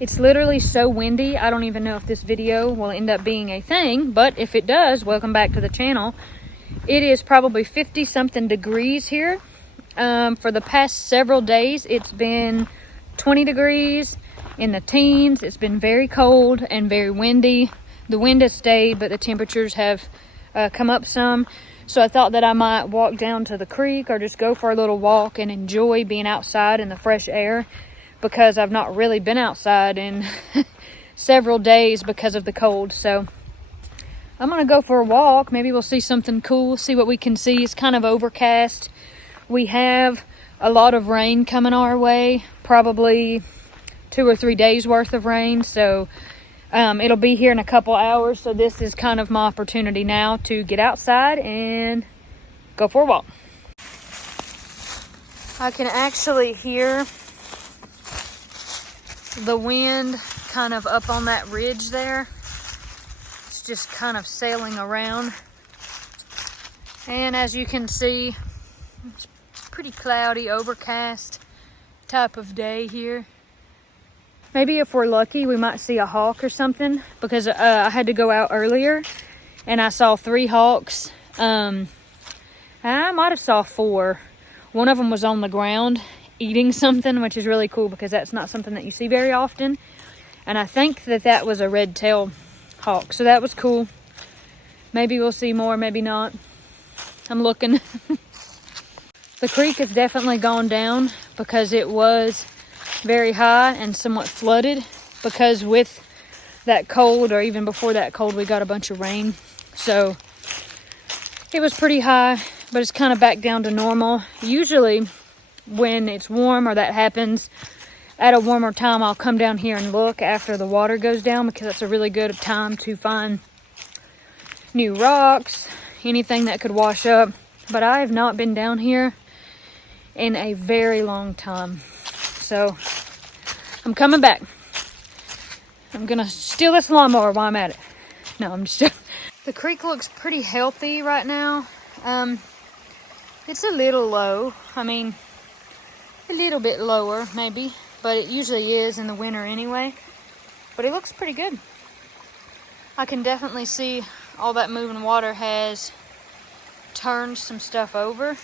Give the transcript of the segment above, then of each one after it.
It's literally so windy. I don't even know if this video will end up being a thing, but if it does, welcome back to the channel. It is probably 50 something degrees here. For the past several days, it's been 20 degrees in the teens. It's been very cold and very windy. The wind has stayed, but the temperatures have come up some. So I thought that I might walk down to the creek or just go for a little walk and enjoy being outside in the fresh air, because I've not really been outside in several days because of the cold. So I'm gonna go for a walk. Maybe we'll see something cool, see what we can see. It's kind of overcast. We have a lot of rain coming our way, probably 2 or 3 days worth of rain. So it'll be here in a couple hours. So this is kind of my opportunity now to get outside and go for a walk. I can actually hear the wind kind of up on that ridge there. It's just kind of sailing around. And as you can see, it's pretty cloudy, overcast type of day here. Maybe if we're lucky, we might see a hawk or something, because I had to go out earlier and I saw 3 hawks. I might have saw 4. One of them was on the ground eating something, which is really cool because that's not something that you see very often. And I think that that was a red-tailed hawk, so that was cool. Maybe we'll see more, maybe not. I'm looking. The creek has definitely gone down because it was very high and somewhat flooded, because with that cold, or even before that cold, we got a bunch of rain. So it was pretty high, but it's kind of back down to normal. Usually when it's warm or that happens at a warmer time, I'll come down here and look after the water goes down, because that's a really good time to find new rocks, anything that could wash up. But I have not been down here in a very long time. So I'm coming back. I'm gonna steal this lawnmower while I'm at it. No, I'm just The creek looks pretty healthy right now. It's a little low. I mean, a little bit lower maybe, but it usually is in the winter anyway. But it looks pretty good. I can definitely see all that moving water has turned some stuff over.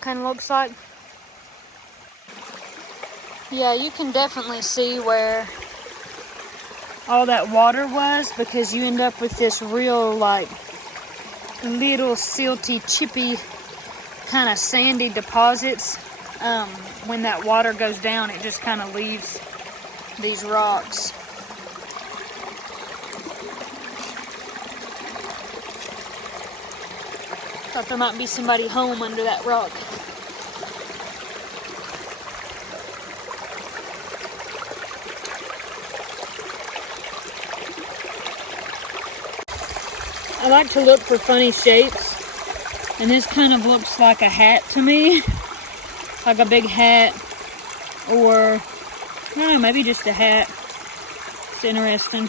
Kind of looks like. Yeah, you can definitely see where all that water was, because you end up with this real, like, little silty, chippy, kind of sandy deposits. When that water goes down, it just kind of leaves these rocks. Thought there might be somebody home under that rock. I like to look for funny shapes, and this kind of looks like a hat to me, like a big hat, or I don't know, maybe just a hat. It's interesting.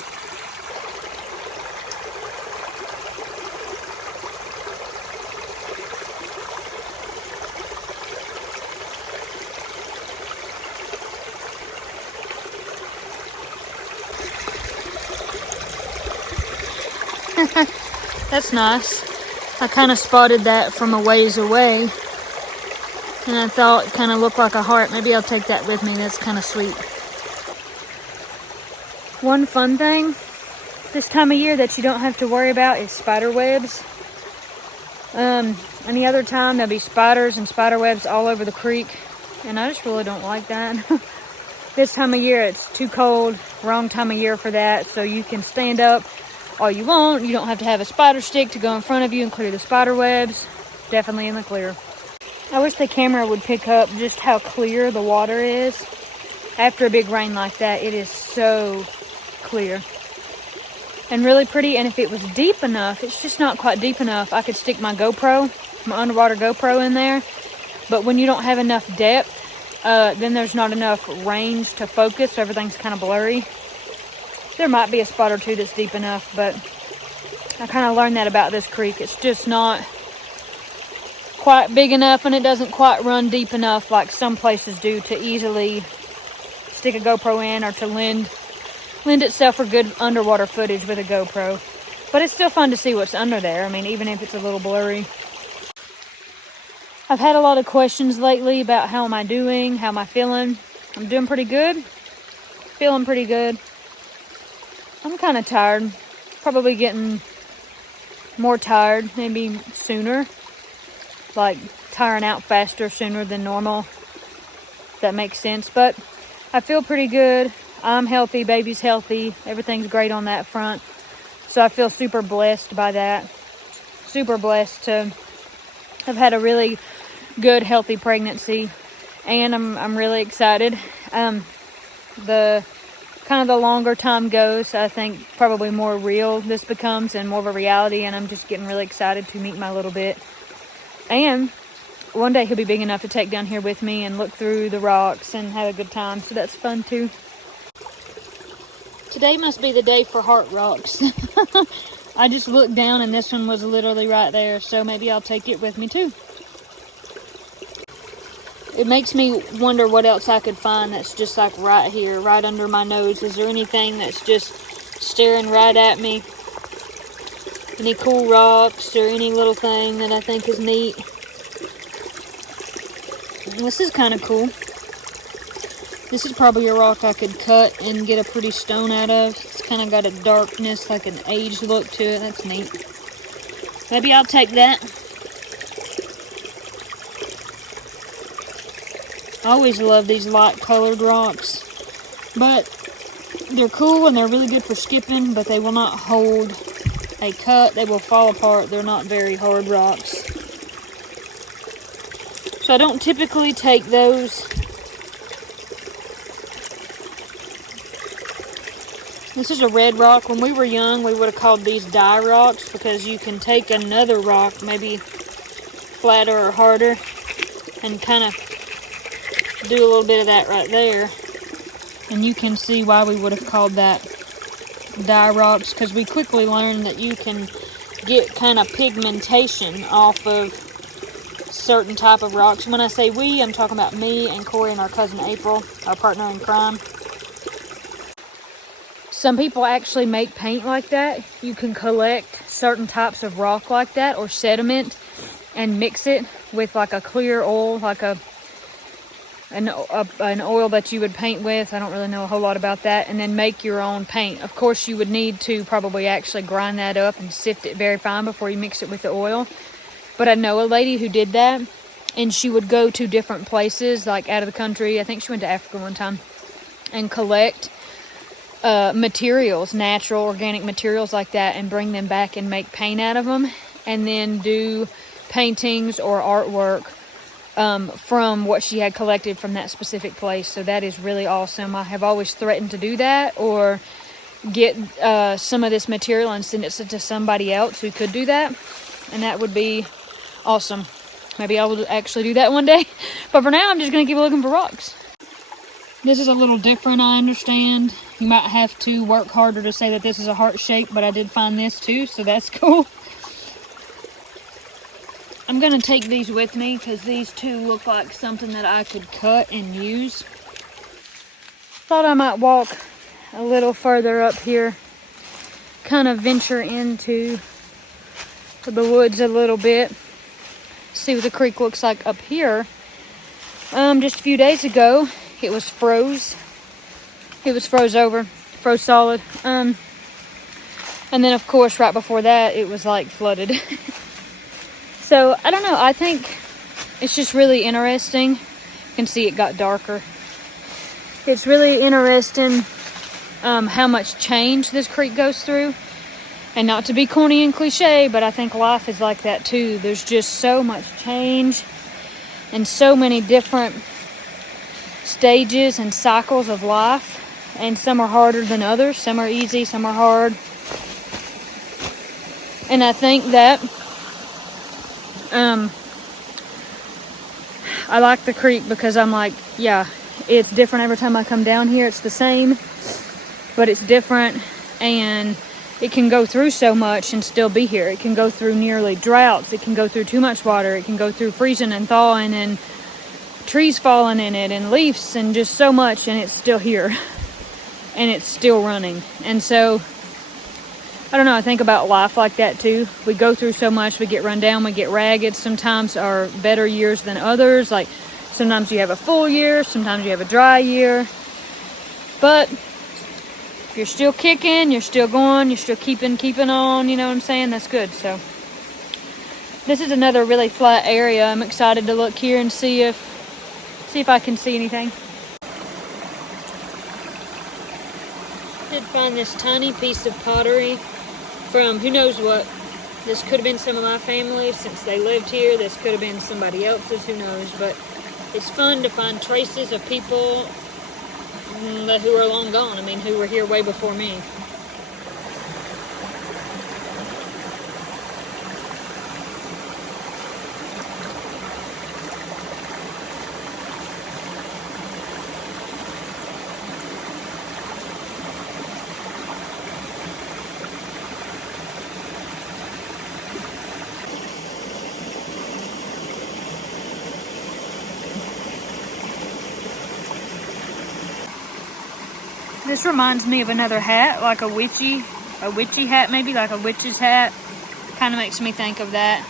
That's nice. I kind of spotted that from a ways away, and I thought it kind of looked like a heart. Maybe I'll take that with me. That's kind of sweet. One fun thing this time of year that you don't have to worry about is spider webs. Any other time there'll be spiders and spider webs all over the creek, and I just really don't like that. This time of year it's too cold, wrong time of year for that. So you can stand up all you want. You don't have to have a spider stick to go in front of you and clear the spider webs. Definitely in the clear. I wish the camera would pick up just how clear the water is. After a big rain like that, it is so clear and really pretty. And if it was deep enough, it's just not quite deep enough, I could stick my GoPro, my underwater GoPro in there. But when you don't have enough depth, then there's not enough range to focus, so everything's kind of blurry. There might be a spot or two that's deep enough, but I kind of learned that about this creek. It's just not quite big enough, and it doesn't quite run deep enough like some places do to easily stick a GoPro in or to lend itself for good underwater footage with a GoPro. But it's still fun to see what's under there. I mean, even if it's a little blurry. I've had a lot of questions lately about how am I doing, how am I feeling. I'm doing pretty good, feeling pretty good. I'm kind of tired, probably getting more tired, maybe sooner, like tiring out faster sooner than normal, if that makes sense. But I feel pretty good. I'm healthy, baby's healthy, everything's great on that front. So I feel super blessed by that, super blessed to have had a really good, healthy pregnancy, and I'm really excited. The longer time goes, I think probably more real this becomes and more of a reality, and I'm just getting really excited to meet my little bit. And one day he'll be big enough to take down here with me and look through the rocks and have a good time, so that's fun too. Today must be the day for heart rocks. I just looked down and this one was literally right there, so maybe I'll take it with me too. It makes me wonder what else I could find that's just like right here, right under my nose. Is there anything that's just staring right at me? Any cool rocks or any little thing that I think is neat? This is kind of cool. This is probably a rock I could cut and get a pretty stone out of. It's kind of got a darkness, like an aged look to it. That's neat. Maybe I'll take that. I always love these light colored rocks, but they're cool and they're really good for skipping, but they will not hold a cut. They will fall apart. They're not very hard rocks. So I don't typically take those. This is a red rock. When we were young, we would have called these dye rocks because you can take another rock, maybe flatter or harder, and kind of do a little bit of that right there, and you can see why we would have called that dye rocks, because we quickly learned that you can get kind of pigmentation off of certain type of rocks. When I say we, I'm talking about me and Corey and our cousin April, our partner in crime. Some people actually make paint like that. You can collect certain types of rock like that or sediment and mix it with like a clear oil, like an oil that you would paint with. I don't really know a whole lot about that. And then make your own paint. Of course, you would need to probably actually grind that up and sift it very fine before you mix it with the oil. But I know a lady who did that, and she would go to different places, like out of the country. I think she went to Africa one time, and collect materials, natural, organic materials like that, and bring them back and make paint out of them, and then do paintings or artwork from what she had collected from that specific place. So that is really awesome. I have always threatened to do that, or get some of this material and send it to somebody else who could do that, and that would be awesome. Maybe I will actually do that one day, but for now I'm just going to keep looking for rocks. This is a little different, I understand. You might have to work harder to say that this is a heart shape, but I did find this too, so that's cool. I'm going to take these with me because these two look like something that I could cut and use. Thought I might walk a little further up here, kind of venture into the woods a little bit, see what the creek looks like up here. Just a few days ago, it was froze. It was froze over, froze solid. And then of course, right before that, it was like flooded. So, I don't know, I think it's just really interesting. You can see it got darker. It's really interesting how much change this creek goes through. And not to be corny and cliche, but I think life is like that too. There's just so much change and so many different stages and cycles of life. And some are harder than others. Some are easy, some are hard. And I think that I like the creek because I'm like, yeah, it's different every time I come down here. It's the same, but it's different, and it can go through so much and still be here. It can go through nearly droughts. It can go through too much water. It can go through freezing and thawing and trees falling in it and leaves and just so much, and it's still here and it's still running. And so I don't know, I think about life like that too. We go through so much, we get run down, we get ragged. Sometimes are better years than others. Like sometimes you have a full year, sometimes you have a dry year. But if you're still kicking, you're still going, you're still keeping on, you know what I'm saying? That's good. So this is another really flat area. I'm excited to look here and see if I can see anything. I did find this tiny piece of pottery from who knows what. This could have been some of my family since they lived here. This could have been somebody else's, who knows. But it's fun to find traces of people who are long gone. I mean, who were here way before me. This reminds me of another hat, like a witchy hat maybe, like a witch's hat. Kind of makes me think of that.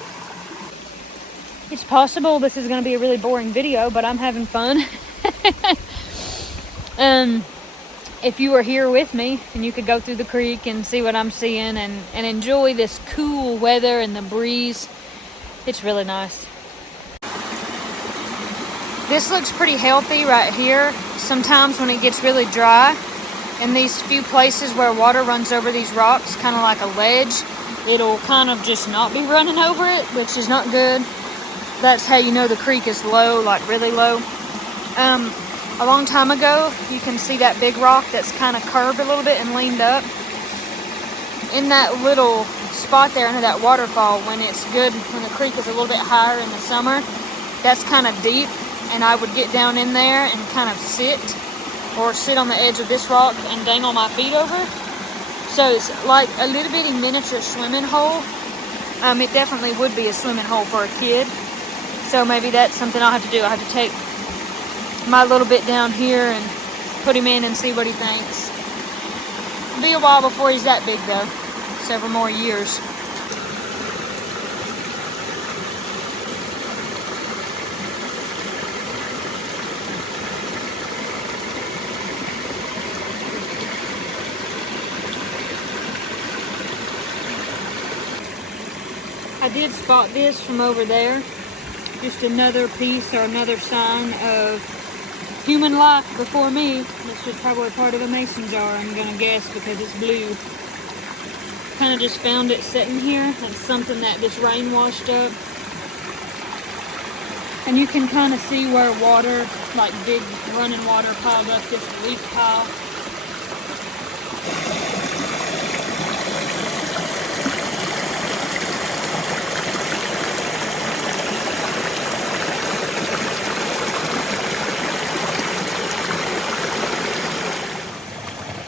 It's possible this is going to be a really boring video, but I'm having fun. If you were here with me and you could go through the creek and see what I'm seeing and enjoy this cool weather and the breeze, it's really nice. This looks pretty healthy right here. Sometimes when it gets really dry, in these few places where water runs over these rocks, kind of like a ledge, it'll kind of just not be running over it, which is not good. That's how you know the creek is low, like really low. A long time ago, you can see that big rock that's kind of curved a little bit and leaned up. In that little spot there under that waterfall, when it's good, when the creek is a little bit higher in the summer, that's kind of deep, and I would get down in there and kind of sit on the edge of this rock and dangle my feet over. So it's like a little bitty miniature swimming hole. It definitely would be a swimming hole for a kid. So maybe that's something I'll have to do. I have to take my little bit down here and put him in and see what he thinks. It'll be a while before he's that big though. Several more years. I did spot this from over there. Just another piece or another sign of human life before me. This was probably part of a mason jar, I'm gonna guess, because it's blue. Kind of just found it sitting here. That's something that this rain washed up. And you can kind of see where water, like big running water, piled up this leaf pile.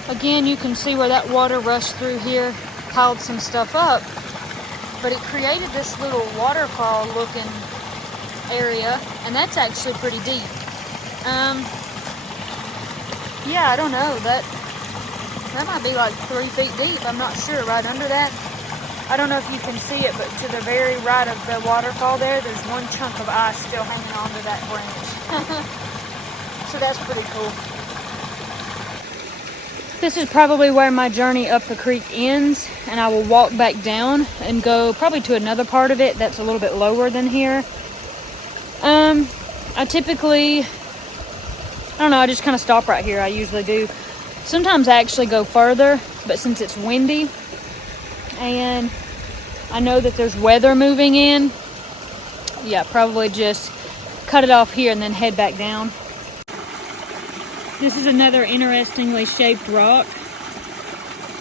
Again, you can see where that water rushed through here, piled some stuff up, but it created this little waterfall looking area, and that's actually pretty deep. Yeah, I don't know, that might be like 3 feet deep. I'm not sure. Right under that, I don't know if you can see it, but to the very right of the waterfall there's one chunk of ice still hanging onto that branch. So that's pretty cool. This is probably where my journey up the creek ends, and I will walk back down and go probably to another part of it that's a little bit lower than here. I typically, I don't know, I just kind of stop right here. I usually do. Sometimes I actually go further, but since it's windy and I know that there's weather moving in, yeah, probably just cut it off here and then head back down. This is another interestingly shaped rock.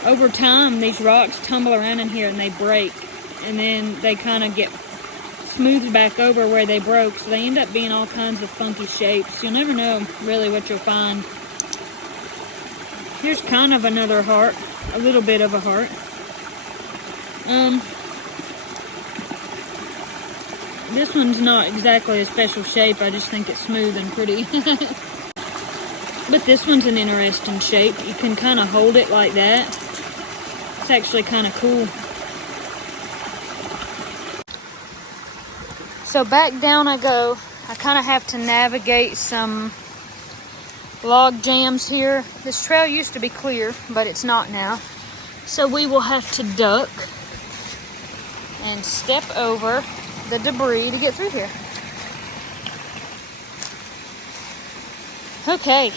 Over time, these rocks tumble around in here and they break. And then they kind of get smoothed back over where they broke. So they end up being all kinds of funky shapes. You'll never know really what you'll find. Here's kind of another heart. A little bit of a heart. This one's not exactly a special shape. I just think it's smooth and pretty. But this one's an interesting shape. You can kind of hold it like that. It's actually kind of cool. So back down I go. I kind of have to navigate some log jams here. This trail used to be clear, but it's not now. So we will have to duck and step over the debris to get through here. Okay.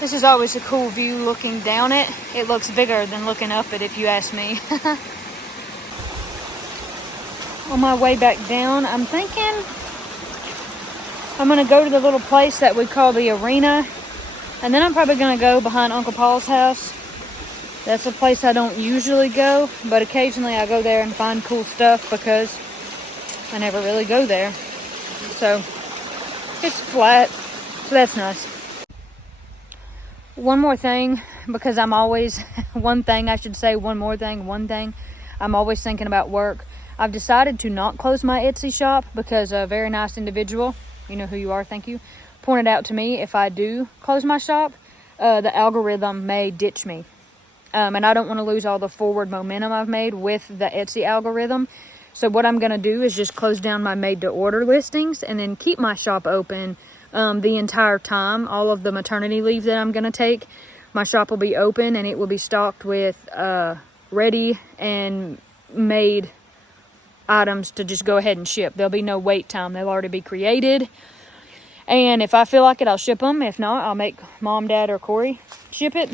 This is always a cool view looking down it. It looks bigger than looking up it, if you ask me. On my way back down, I'm thinking I'm gonna go to the little place that we call the arena, and then I'm probably gonna go behind Uncle Paul's house. That's a place I don't usually go, but occasionally I go there and find cool stuff because I never really go there. So it's flat, so that's nice. One more thing, because I'm always, one thing, I'm always thinking about work. I've decided to not close my Etsy shop because a very nice individual, you know who you are, thank you, pointed out to me if I do close my shop, the algorithm may ditch me. And I don't want to lose all the forward momentum I've made with the Etsy algorithm. So what I'm going to do is just close down my made-to-order listings and then keep my shop open the entire time. All of the maternity leave that I'm going to take, my shop will be open and it will be stocked with ready and made items to just go ahead and ship. There'll be no wait time. They'll already be created. And if I feel like it, I'll ship them. If not, I'll make Mom, Dad, or Corey ship it.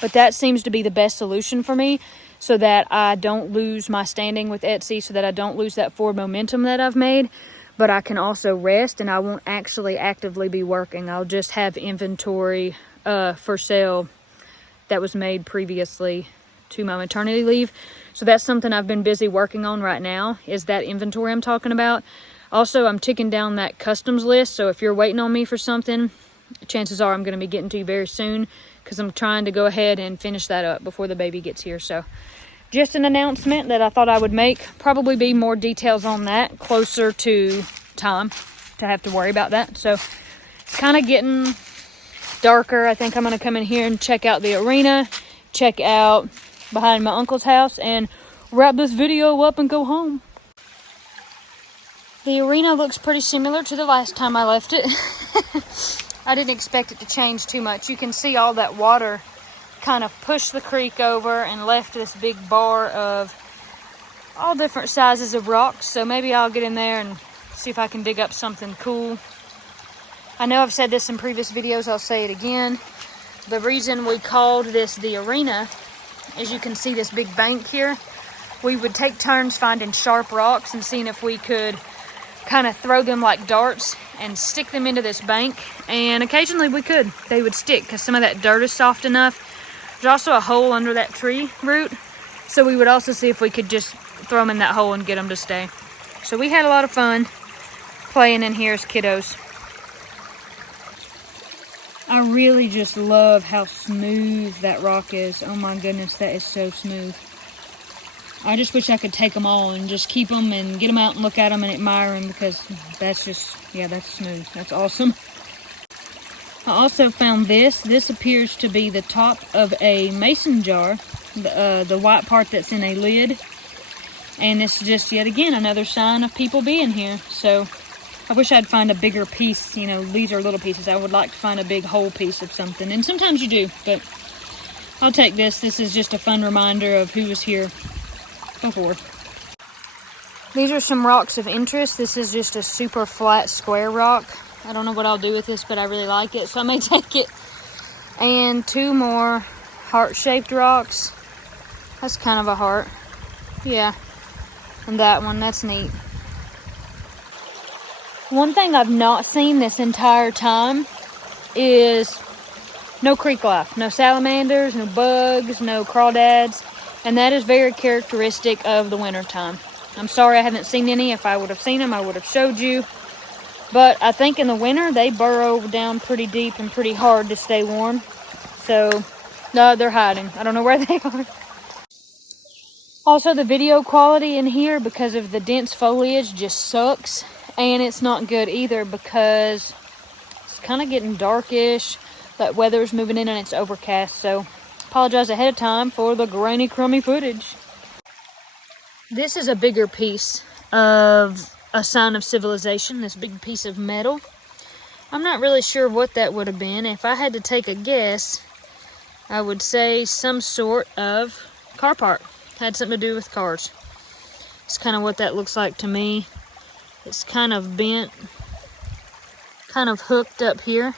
But that seems to be the best solution for me so that I don't lose my standing with Etsy, so that I don't lose that forward momentum that I've made. But I can also rest and I won't actually actively be working. I'll just have inventory for sale that was made previously to my maternity leave. So that's something I've been busy working on right now, is that inventory I'm talking about. Also, I'm ticking down that customs list. So if you're waiting on me for something, chances are I'm going to be getting to you very soon, because I'm trying to go ahead and finish that up before the baby gets here. So just an announcement that I thought I would make. Probably be more details on that closer to time to have to worry about that. So it's kind of getting darker. I think I'm going to come in here and check out the arena, check out behind my uncle's house, and wrap this video up and go home. The arena looks pretty similar to the last time I left it. I didn't expect it to change too much. You can see all that water kind of pushed the creek over and left this big bar of all different sizes of rocks. So maybe I'll get in there and see if I can dig up something cool. I know I've said this in previous videos, I'll say it again. The reason we called this the arena is you can see this big bank here. We would take turns finding sharp rocks and seeing if we could kind of throw them like darts and stick them into this bank, and occasionally we could. They would stick because some of that dirt is soft enough. There's also a hole under that tree root, so we would also see if we could just throw them in that hole and get them to stay. So we had a lot of fun playing in here as kiddos. I really just love how smooth that rock is. Oh my goodness, that is so smooth. I just wish I could take them all and just keep them and get them out and look at them and admire them, because that's just, yeah, that's smooth. That's awesome. I also found this. This appears to be the top of a mason jar, the white part that's in a lid. And it's just, yet again, another sign of people being here. So I wish I'd find a bigger piece. You know, these are little pieces. I would like to find a big whole piece of something. And sometimes you do, but I'll take this. This is just a fun reminder of who was here before. These are some rocks of interest. This is just a super flat square rock. I don't know what I'll do with this, but I really like it, so I may take it. And two more heart-shaped rocks. That's kind of a heart. Yeah. And that one, that's neat. One thing I've not seen this entire time is no creek life. No salamanders, no bugs, no crawdads. And that is very characteristic of the winter time. I'm sorry I haven't seen any. If I would have seen them, I would have showed you. But I think in the winter, they burrow down pretty deep and pretty hard to stay warm. So, no, they're hiding. I don't know where they are. Also, the video quality in here, because of the dense foliage, just sucks. And it's not good either because it's kind of getting darkish. That weather's moving in and it's overcast. So, apologize ahead of time for the grainy, crummy footage. This is a bigger piece of a sign of civilization, this big piece of metal. I'm not really sure what that would have been. If I had to take a guess, I would say some sort of car part. Had something to do with cars. It's kind of what that looks like to me. It's kind of bent, kind of hooked up here.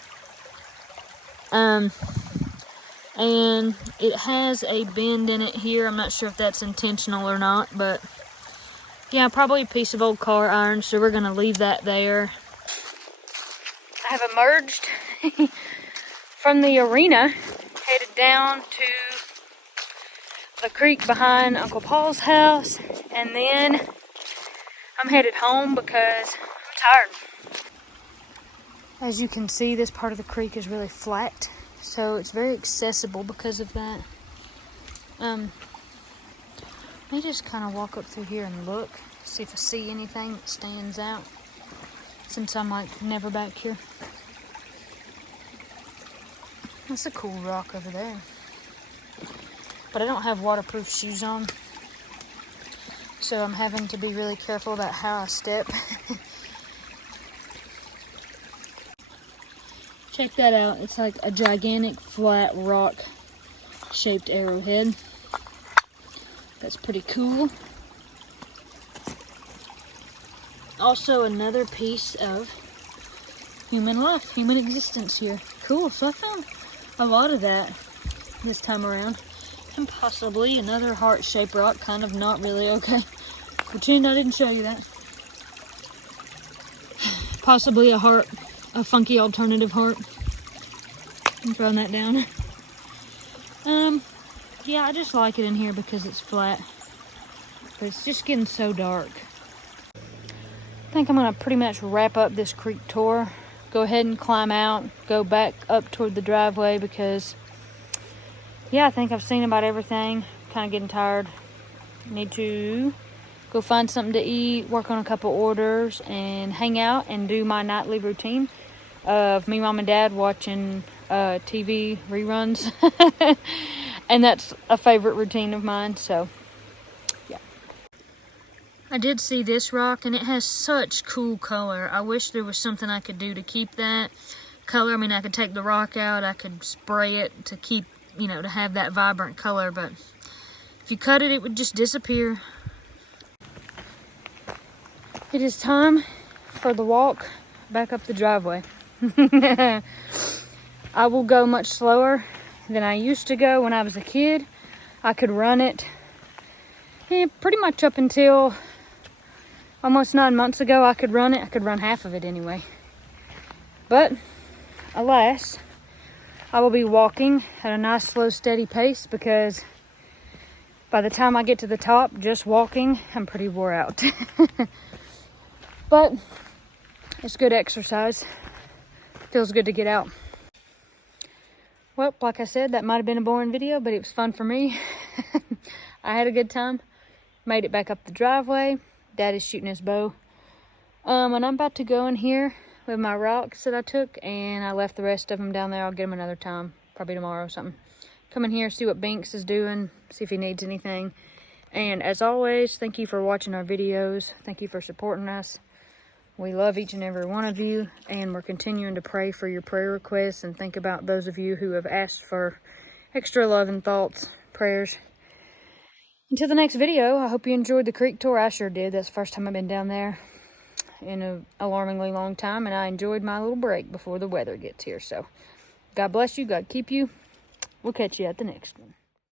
And it has a bend in it here. I'm not sure if that's intentional or not, but yeah, probably a piece of old car iron, so we're gonna leave that there. I have emerged from the arena, headed down to the creek behind Uncle Paul's house, and then I'm headed home because I'm tired. As you can see, this part of the creek is really flat, so it's very accessible because of that. Let me just kind of walk up through here and look, see if I see anything that stands out, since I'm like never back here. That's a cool rock over there. But I don't have waterproof shoes on, so I'm having to be really careful about how I step. Check that out. It's like a gigantic flat rock shaped arrowhead. That's pretty cool. Also another piece of human life, human existence here. Cool, so I found a lot of that this time around. And possibly another heart-shaped rock, kind of not really, okay. Pretend I didn't show you that. Possibly a heart, a funky alternative heart. I'm throwing that down. Yeah, I just like it in here because it's flat. But it's just getting so dark. I think I'm gonna pretty much wrap up this creek tour. Go ahead and climb out, go back up toward the driveway because yeah, I think I've seen about everything. Kind of getting tired. Need to go find something to eat, work on a couple orders, and hang out and do my nightly routine of me, mom, and dad watching TV reruns. And that's a favorite routine of mine, so yeah. I did see this rock, and it has such cool color. I wish there was something I could do to keep that color. I mean, I could take the rock out, I could spray it to keep, you know, to have that vibrant color, but if you cut it, it would just disappear. It is time for the walk back up the driveway. I will go much slower than I used to go when I was a kid. I could run it pretty much up until almost 9 months ago. I could run it. I could run half of it anyway. But alas, I will be walking at a nice, slow, steady pace because by the time I get to the top, just walking, I'm pretty wore out. But it's good exercise. Feels good to get out. Well, like I said, that might have been a boring video, but it was fun for me. I had a good time. Made it back up the driveway. Dad is shooting his bow. And I'm about to go in here with my rocks that I took, and I left the rest of them down there. I'll get them another time, probably tomorrow or something. Come in here, see what Binks is doing, see if he needs anything. And as always, thank you for watching our videos. Thank you for supporting us. We love each and every one of you, and we're continuing to pray for your prayer requests and think about those of you who have asked for extra love and thoughts, prayers. Until the next video, I hope you enjoyed the creek tour. I sure did. That's the first time I've been down there in an alarmingly long time, and I enjoyed my little break before the weather gets here. So God bless you, God keep you. We'll catch you at the next one.